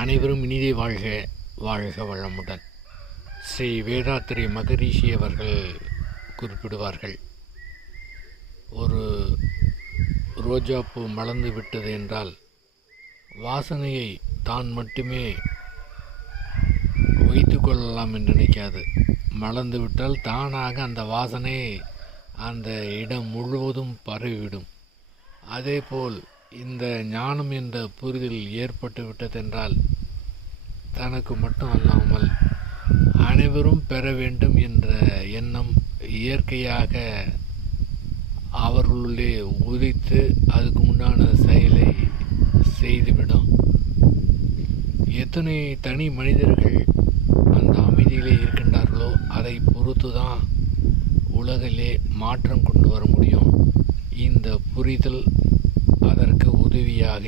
அனைவரும் இனிதே வாழ்க, வாழ்க வளமுடன். ஸ்ரீ வேதாத்திரி மகரிஷி அவர்கள் குறிப்பிடுவார்கள், ஒரு ரோஜாப்பூ மலர்ந்து விட்டது என்றால் வாசனையை தான் மட்டுமே வைத்து கொள்ளலாம் என்று நினைக்காது. மலர்ந்து விட்டால் தானாக அந்த வாசனை அந்த இடம் முழுவதும் பரவிவிடும். அதேபோல் இந்த ஞானம் என்ற புரிதல் ஏற்பட்டு விட்டதென்றால் தனக்கு மட்டும் அல்லாமல் அனைவரும் பெற வேண்டும் என்ற எண்ணம் இயற்கையாக அவர்களுள்ளே உதித்து அதுக்கு உண்டான செயலை செய்துவிடும். எத்தனை தனி மனிதர்கள் அந்த அமைதியிலே இருக்கின்றார்களோ அதை பொறுத்து தான் உலகிலே மாற்றம் கொண்டு வர முடியும். இந்த புரிதல் அதற்கு உதவியாக